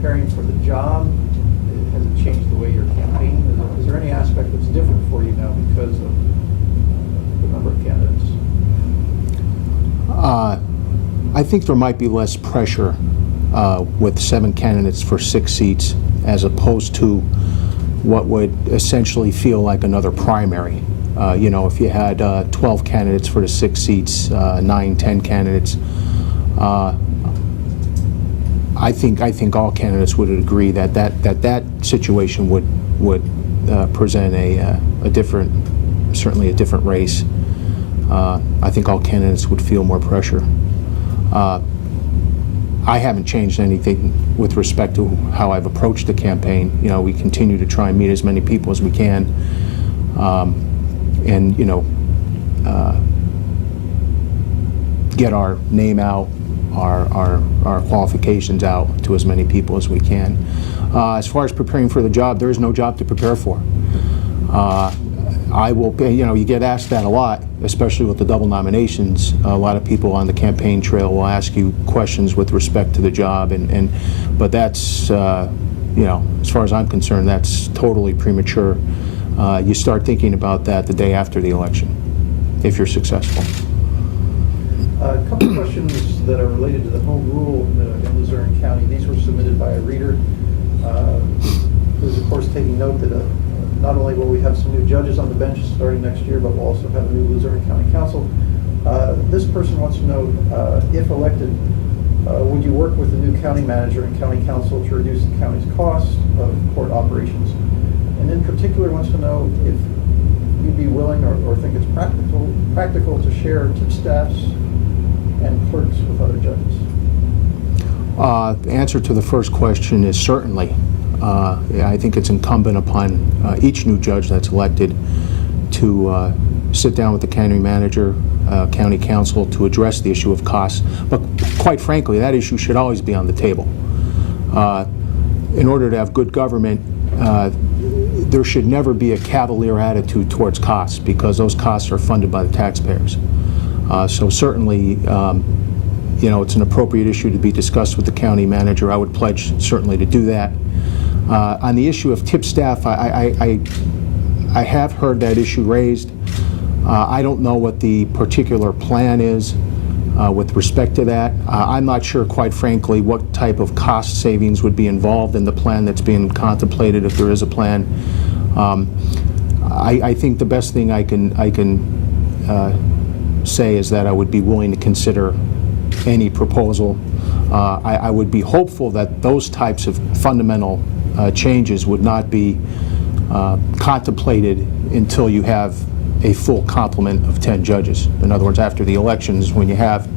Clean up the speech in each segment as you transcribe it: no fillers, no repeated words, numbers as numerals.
preparing for the job? Has it changed the way you're campaigning? Is there any aspect that's different for you now because of the number of candidates? I think there might be less pressure with 7 candidates for 6 seats as opposed to what would essentially feel like another primary. You know, if you had 12 candidates for the 6 seats, 9, 10 candidates, I think all candidates would agree that that situation would present a different, certainly a different race. I think all candidates would feel more pressure. I haven't changed anything with respect to how I've approached the campaign. You know, we continue to try and meet as many people as we can, and you know, get our name out, our qualifications out to as many people as we can. As far as preparing for the job, there is no job to prepare for. I will, you know, you get asked that a lot, especially with the double nominations. A lot of people on the campaign trail will ask you questions with respect to the job, but that's, you know, as far as I'm concerned, that's totally premature. You start thinking about that the day after the election, if you're successful. A couple of questions that are related to the home rule in Luzerne County. These were submitted by a reader who's, of course, taking note that not only will we have some new judges on the bench starting next year, but we'll also have a new Luzerne County Council. This person wants to know, if elected, would you work with the new county manager and county council to reduce the county's cost of court operations? And in particular wants to know if you'd be willing or think it's practical to share tip staffs and clerks with other judges. The answer to the first question is certainly. I think it's incumbent upon each new judge that's elected to sit down with the county manager, county council to address the issue of costs. But quite frankly, that issue should always be on the table. In order to have good government, there should never be a cavalier attitude towards costs, because those costs are funded by the taxpayers. So certainly, you know, it's an appropriate issue to be discussed with the county manager. I would pledge certainly to do that. On the issue of tip staff, I have heard that issue raised. I don't know what the particular plan is with respect to that. I'm not sure, quite frankly, what type of cost savings would be involved in the plan that's being contemplated, if there is a plan. I think the best thing I can say is that I would be willing to consider any proposal. I would be hopeful that those types of fundamental changes would not be contemplated until you have a full complement of 10 judges. In other words, after the elections, when you have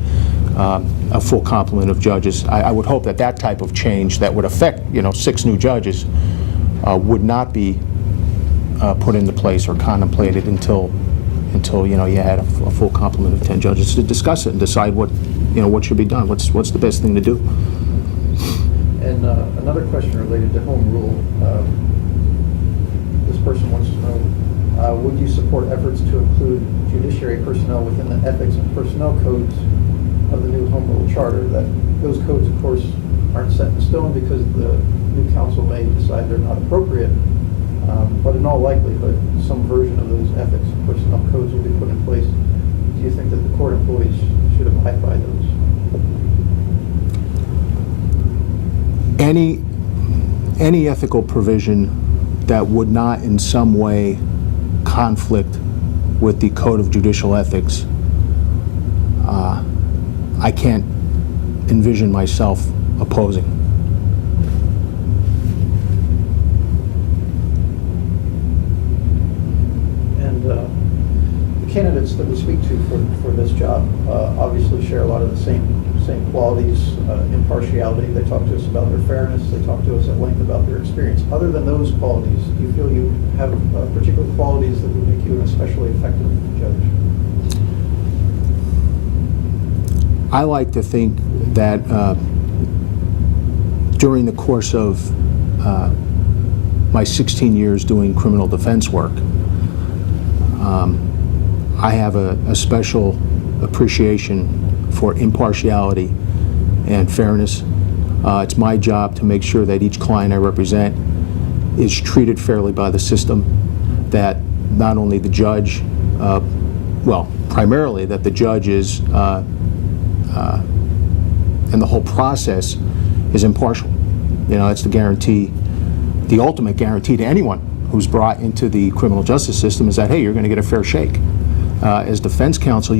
a full complement of judges, I would hope that that type of change that would affect, you know, 6 new judges would not be put into place or contemplated until you know, you had a full complement of 10 judges to discuss it and decide what, you know, what should be done. What's the best thing to do? And another question related to home rule. This person wants to know, would you support efforts to include judiciary personnel within the ethics and personnel codes of the new home rule charter? That those codes, of course, aren't set in stone because the new council may decide they're not appropriate. But in all likelihood, some version of those ethics and personnel codes will be put in place. Do you think that the court employees should abide by those? Any ethical provision that would not in some way conflict with the Code of Judicial Ethics, I can't envision myself opposing. The candidates that we speak to for this job obviously share a lot of the same qualities, impartiality. They talk to us about their fairness. They talk to us at length about their experience. Other than those qualities, do you feel you have particular qualities that would make you an especially effective judge? I like to think that during the course of my 16 years doing criminal defense work, I have a special appreciation for impartiality and fairness. It's my job to make sure that each client I represent is treated fairly by the system, that not only the judge, well, primarily that the judge is, and the whole process is impartial. You know, that's the guarantee, the ultimate guarantee to anyone who's brought into the criminal justice system is that, hey, you're going to get a fair shake. As defense counsel,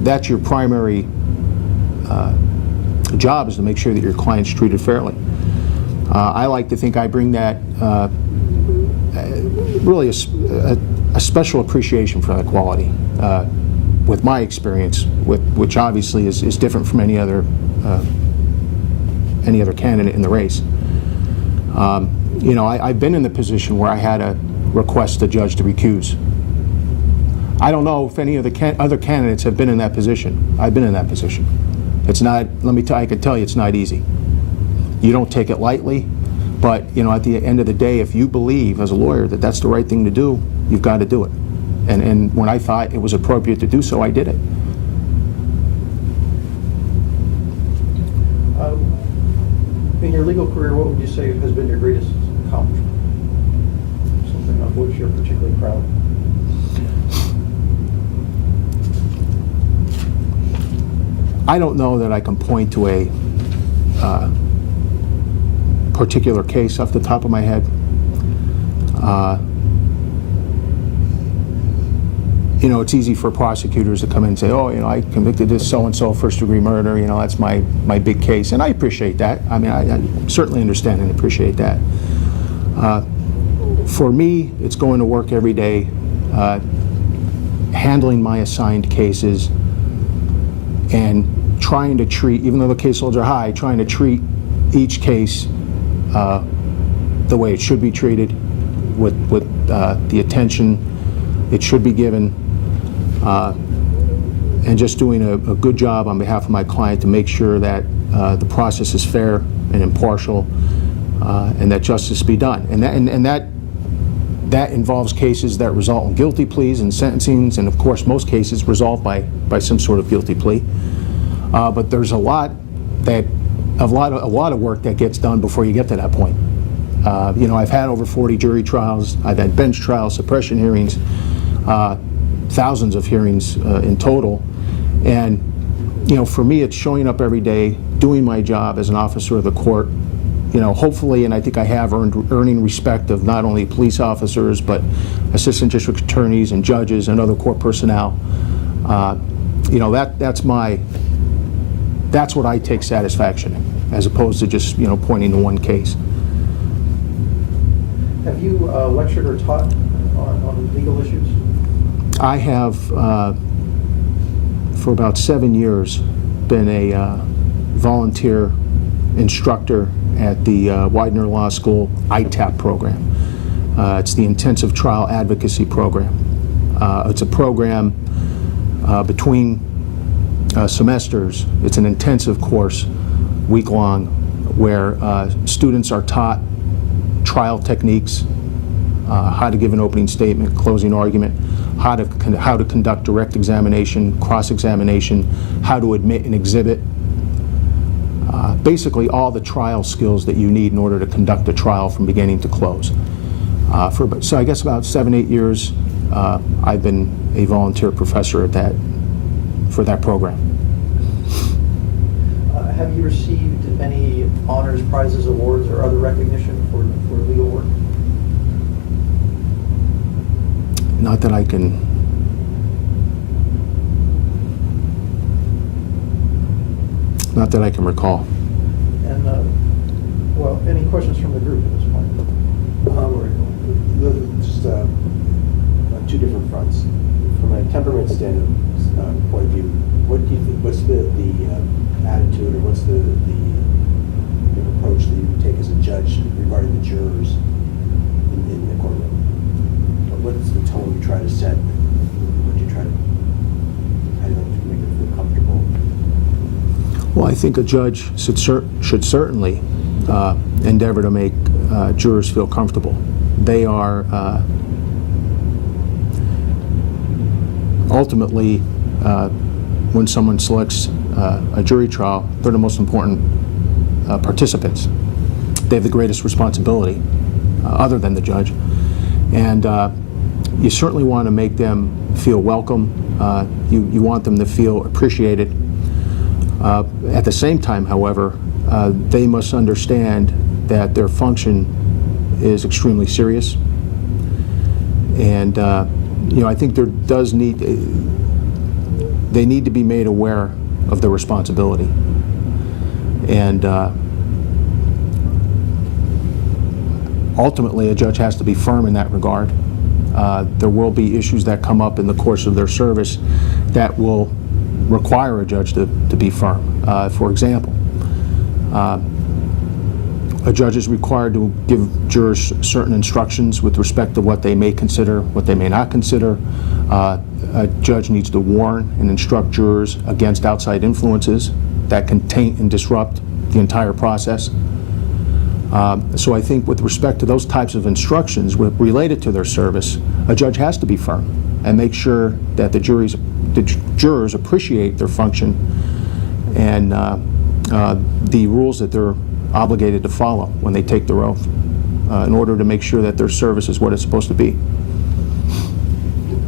that's your primary job, is to make sure that your client's treated fairly. I like to think I bring that really a special appreciation for that quality with my experience, which obviously is different from any other candidate in the race. You know, I've been in the position where I had to request a judge to recuse. I don't know if any of the other candidates have been in that position. I've been in that position. It's not, I can tell you it's not easy. You don't take it lightly, but you know, at the end of the day, if you believe as a lawyer that that's the right thing to do, you've got to do it. And when I thought it was appropriate to do so, I did it. In your legal career, what would you say has been your greatest accomplishment? Something of which you're particularly proud? I don't know that I can point to a particular case off the top of my head. You know, it's easy for prosecutors to come in and say, oh, you know, I convicted this so-and-so first-degree murder, you know, that's my big case. And I appreciate that. I mean, I certainly understand and appreciate that. For me, it's going to work every day, handling my assigned cases, and trying to treat, even though the caseloads are high, trying to treat each case the way it should be treated, with the attention it should be given, and just doing a good job on behalf of my client to make sure that the process is fair and impartial, and that justice be done. And that involves cases that result in guilty pleas and sentencings, and of course most cases resolved by some sort of guilty plea. But there's a lot of work that gets done before you get to that point. You know, I've had over 40 jury trials. I've had bench trials, suppression hearings, thousands of hearings in total. And, you know, for me, it's showing up every day, doing my job as an officer of the court, you know, hopefully, and I think I have earning respect of not only police officers, but assistant district attorneys and judges and other court personnel. You know, that's what I take satisfaction in, as opposed to just, you know, pointing to one case. Have you lectured or taught on legal issues? I have, for about 7 years, been a volunteer instructor at the Widener Law School ITAP program. It's the Intensive Trial Advocacy Program. It's a program between semesters. It's an intensive course, week-long, where students are taught trial techniques, how to give an opening statement, closing argument, how to conduct direct examination, cross-examination, how to admit an exhibit. Basically all the trial skills that you need in order to conduct a trial from beginning to close. So I guess about 7-8 years, I've been a volunteer professor at for that program. Have you received any honors, prizes, awards, or other recognition for legal work? Not that I can. Not that I can recall. And well, any questions from the group at this point? Just on two different fronts. From a temperament point of view, what do you think? What's the attitude, or what's the approach that you take as a judge regarding the jurors in the courtroom? What's the tone you try to set? What do you try to, how do you make them feel comfortable? Well, I think a judge should certainly endeavor to make jurors feel comfortable. They are ultimately, when someone selects a jury trial, they're the most important participants. They have the greatest responsibility, other than the judge. And you certainly want to make them feel welcome. You want them to feel appreciated. At the same time, however, they must understand that their function is extremely serious. And I think there does they need to be made aware of their responsibility. And ultimately, a judge has to be firm in that regard. There will be issues that come up in the course of their service that will require a judge to be firm. For example, a judge is required to give jurors certain instructions with respect to what they may consider, what they may not consider. A judge needs to warn and instruct jurors against outside influences that can taint and disrupt the entire process. So I think with respect to those types of instructions related to their service, a judge has to be firm and make sure that the jurors appreciate their function and the rules that they're obligated to follow when they take their oath in order to make sure that their service is what it's supposed to be.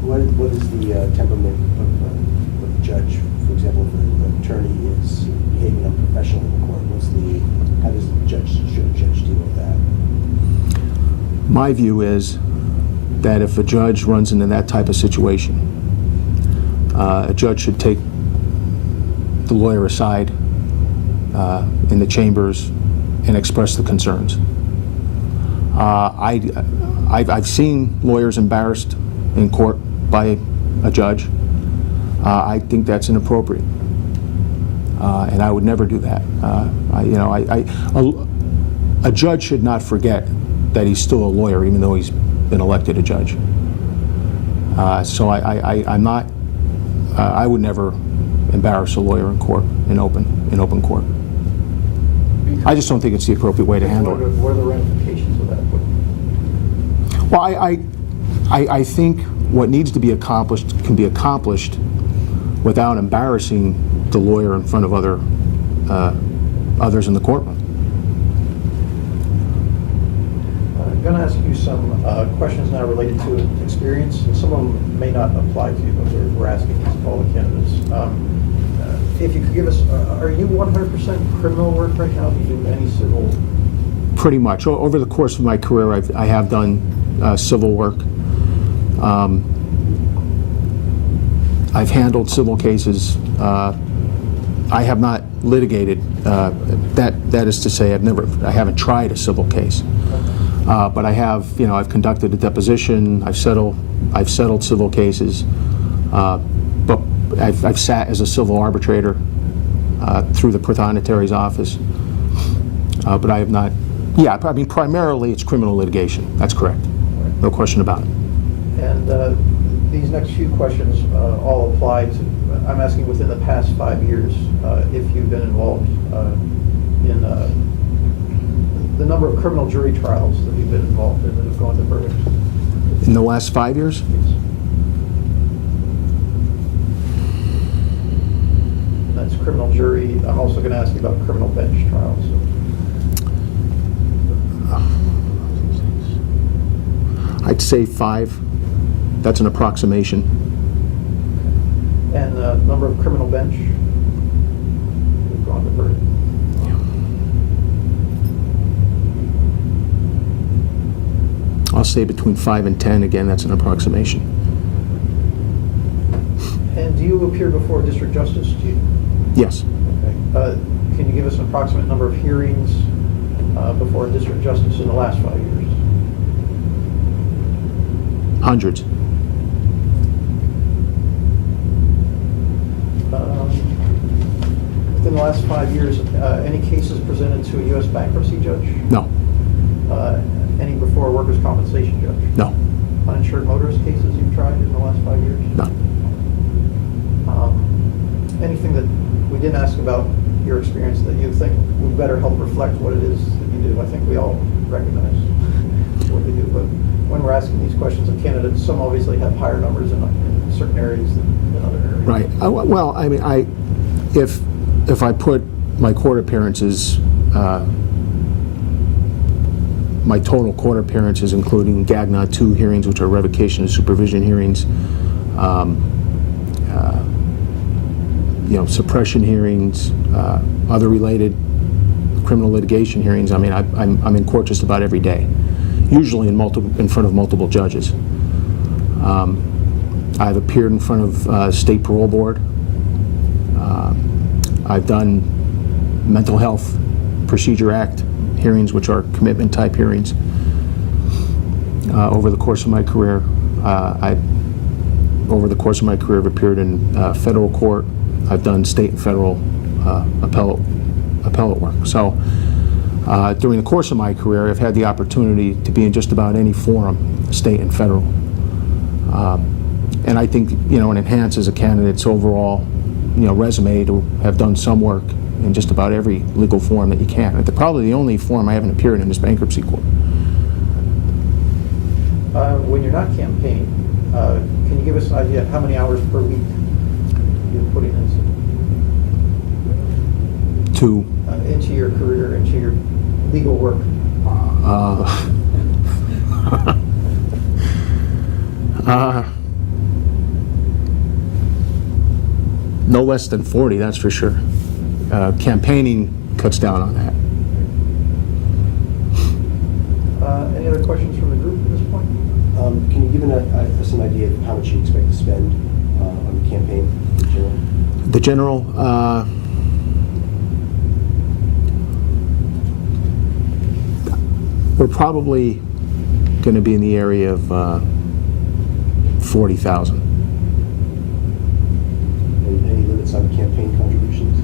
What is the temperament of the judge? For example, if an attorney is behaving unprofessionally in the court, how does the judge, should a judge deal with that? My view is that if a judge runs into that type of situation, a judge should take the lawyer aside in the chambers and express the concerns. I've seen lawyers embarrassed in court by a judge. I think that's inappropriate, and I would never do that. A judge should not forget that he's still a lawyer, even though he's been elected a judge. So I would never embarrass a lawyer in court, in open court. I just don't think it's the appropriate way to handle it. What are the ramifications of that? Well, I think what needs to be accomplished can be accomplished without embarrassing the lawyer in front of others in the courtroom. I'm going to ask you some questions now related to experience, and some of them may not apply to you, but we're asking these of all the candidates. If you could give us, are you 100% criminal work right now? Do you do any civil? Pretty much. Over the course of my career, I have done civil work. I've handled civil cases. I have not litigated. That is to say, I haven't tried a civil case. But I have, I've conducted a deposition. I've settled civil cases. But I've sat as a civil arbitrator through the Prothonotary's office. But I have not. Yeah, I mean, primarily it's criminal litigation. That's correct. No question about it. And these next few questions all apply to, I'm asking within the past 5 years, if you've been involved in the number of criminal jury trials that you've been involved in that have gone to verdict. In the last 5 years? Yes. That's criminal jury. I'm also going to ask you about criminal bench trials. I'd say 5. That's an approximation. And the number of criminal bench we've gone to verdict. I'll say between 5 and 10. Again, that's an approximation. And do you appear before a district justice? Do you? Yes. Okay. Can you give us an approximate number of hearings before a district justice in the last 5 years? Hundreds. Within the last 5 years, any cases presented to a U.S. bankruptcy judge? No. Any before a workers' compensation judge? No. Uninsured motorist cases you've tried in the last 5 years? None. Anything that we didn't ask about your experience that you think would better help reflect what it is that you do? I think we all recognize what they do, but when we're asking these questions of candidates, some obviously have higher numbers in certain areas than other areas. Right. Well, I mean, if I put my court appearances my total court appearances, including GAGNOT 2 hearings, which are revocation and supervision hearings, suppression hearings, other related criminal litigation hearings. I mean, I'm in court just about every day, usually in front of multiple judges. I've appeared in front of State Parole Board. I've done Mental Health Procedure Act hearings, which are commitment type hearings. Over the course of my career, I've appeared in federal court. I've done state and federal appellate work. So during the course of my career, I've had the opportunity to be in just about any forum, state and federal. And I think, it enhances a candidate's overall, resume to have done some work in just about every legal forum that you can. Probably the only forum I haven't appeared in is bankruptcy court. When you're not campaigning, can you give us an idea of how many hours per week you're putting into your career, into your legal work? No less than 40, that's for sure. Campaigning cuts down on that. Any other questions from the group at this point? Can you give us an idea of how much you expect to spend on the campaign in general? The general, we're probably going to be in the area of $40,000. Any limits on campaign contributions?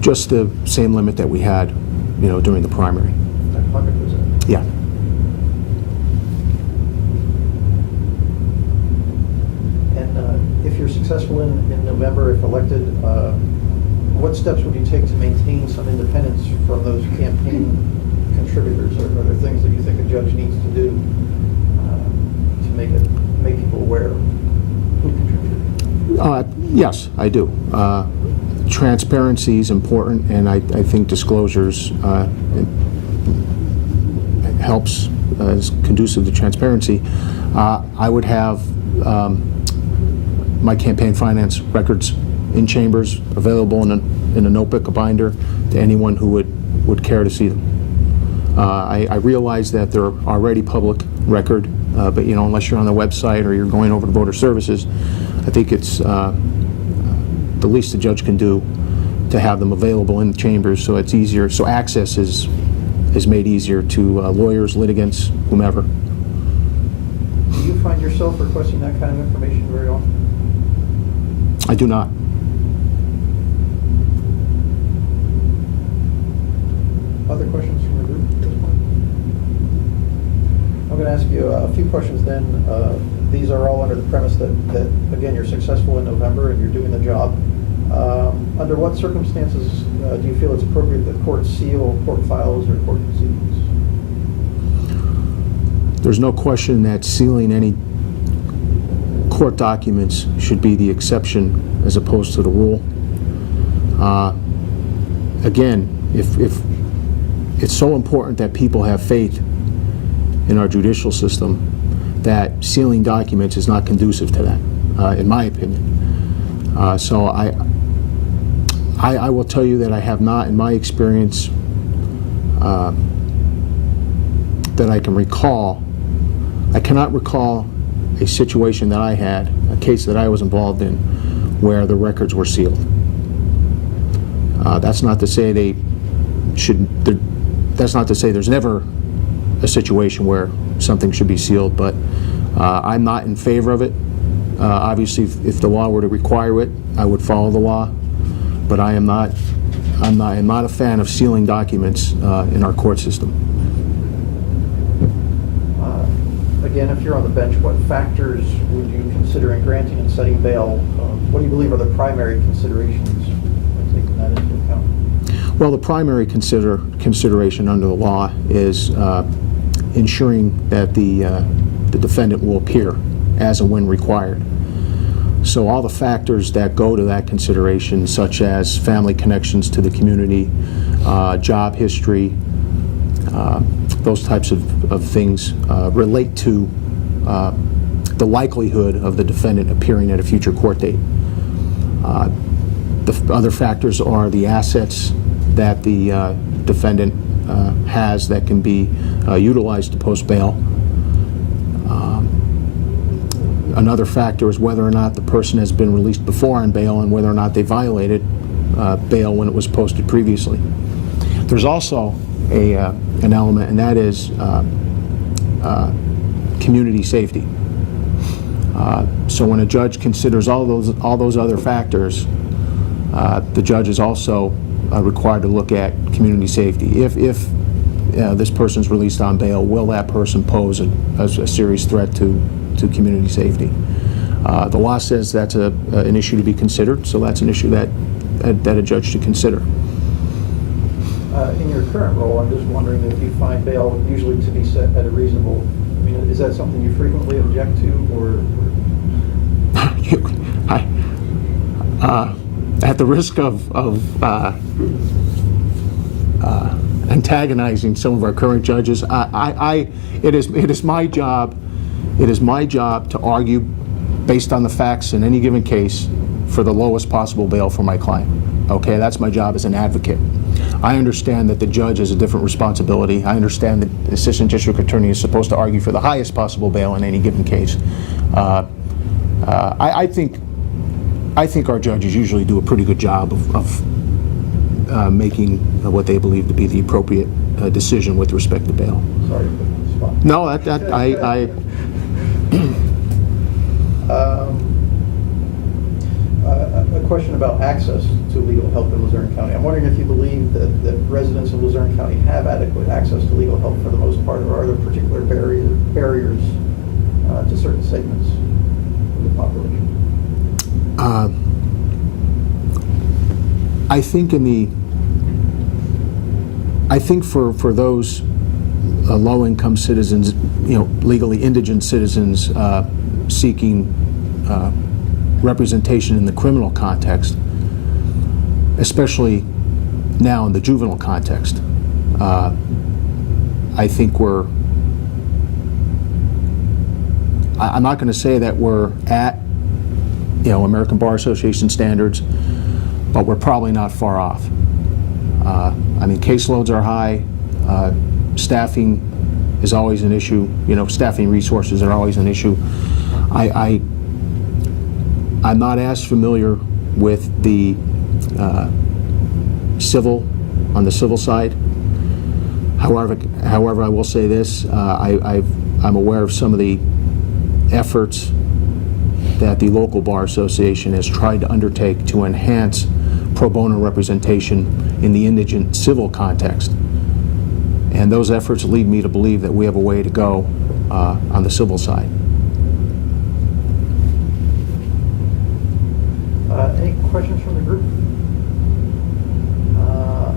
Just the same limit that we had, during the primary. 100%. Yeah. And if you're successful in November, if elected, what steps would you take to maintain some independence from those campaign contributors? Are there things that you think a judge needs to do to make people aware of who contributed? Yes, I do. Transparency is important, and I think disclosures helps, is conducive to transparency. I would have my campaign finance records in chambers, available in a notebook, a binder, to anyone who would care to see them. I realize that they're already public record, but unless you're on the website or you're going over to voter services, I think it's the least the judge can do to have them available in the chambers, so it's easier. So access is made easier to lawyers, litigants, whomever. Do you find yourself requesting that kind of information very often? I do not. Other questions from the group at this point? I'm going to ask you a few questions then. These are all under the premise that again, you're successful in November and you're doing the job. Under what circumstances do you feel it's appropriate that courts seal court files or court proceedings? There's no question that sealing any court documents should be the exception as opposed to the rule. Again, if it's so important that people have faith in our judicial system, that sealing documents is not conducive to that, in my opinion. So I will tell you that I have not, in my experience, that I can recall, I cannot recall a situation that I had, a case that I was involved in, where the records were sealed. That's not to say they should, that's not to say there's never a situation where something should be sealed, but I'm not in favor of it. Obviously, if the law were to require it, I would follow the law, but I'm not a fan of sealing documents in our court system. Again, if you're on the bench, what factors would you consider in granting and setting bail? What do you believe are the primary considerations when taking that into account? Well, the primary consideration under the law is ensuring that the defendant will appear as and when required. So all the factors that go to that consideration, such as family connections to the community, job history, those types of things relate to the likelihood of the defendant appearing at a future court date. The other factors are the assets that the defendant has that can be utilized to post bail. Another factor is whether or not the person has been released before on bail and whether or not they violated bail when it was posted previously. There's also an element, and that is community safety. So when a judge considers all those other factors, the judge is also required to look at community safety. If this person's released on bail, will that person pose a serious threat to community safety? The law says that's an issue to be considered, so that's an issue that a judge should consider. In your current role, I'm just wondering if you find bail usually to be set at a reasonable, I mean, is that something you frequently object to, or? At the risk of antagonizing some of our current judges, it is my job to argue based on the facts in any given case for the lowest possible bail for my client. Okay, that's my job as an advocate. I understand that the judge has a different responsibility. I understand that the assistant district attorney is supposed to argue for the highest possible bail in any given case. I think our judges usually do a pretty good job of making what they believe to be the appropriate decision with respect to bail. Sorry to put you on the spot. No, A question about access to legal help in Luzerne County. I'm wondering if you believe that residents of Luzerne County have adequate access to legal help for the most part, or are there particular barriers to certain segments of the population? I think for those low-income citizens, legally indigent citizens seeking representation in the criminal context, especially now in the juvenile context, I think I'm not going to say that we're at American Bar Association standards, but we're probably not far off. I mean, caseloads are high, staffing is always an issue, staffing resources are always an issue. I'm not as familiar with the on the civil side. However, I will say this, I'm aware of some of the efforts that the local Bar Association has tried to undertake to enhance pro bono representation in the indigent civil context. And those efforts lead me to believe that we have a way to go on the civil side. Any questions from the group?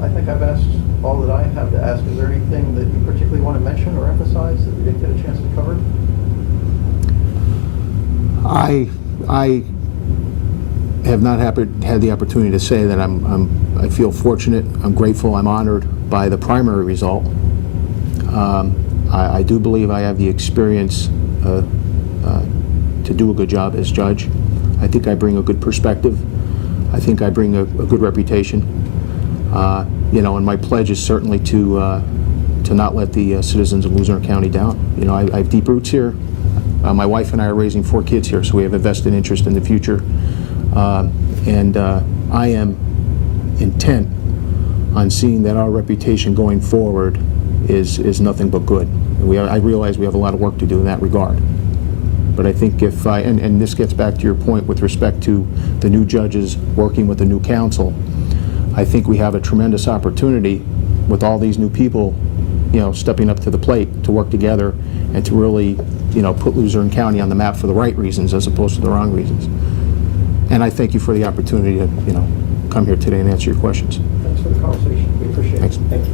I think I've asked all that I have to ask. Is there anything that you particularly want to mention or emphasize that we didn't get a chance to cover? I have not had the opportunity to say that I feel fortunate, I'm grateful, I'm honored by the primary result. I do believe I have the experience to do a good job as judge. I think I bring a good perspective. I think I bring a good reputation. And my pledge is certainly to not let the citizens of Luzerne County down. I have deep roots here. My wife and I are raising 4 kids here, so we have a vested interest in the future. And I am intent on seeing that our reputation going forward is nothing but good. I realize we have a lot of work to do in that regard. But I think and this gets back to your point with respect to the new judges working with the new council, I think we have a tremendous opportunity with all these new people, stepping up to the plate to work together and to really, put Luzerne County on the map for the right reasons as opposed to the wrong reasons. And I thank you for the opportunity to, come here today and answer your questions. Thanks for the conversation. We appreciate it. Thanks. Thank you.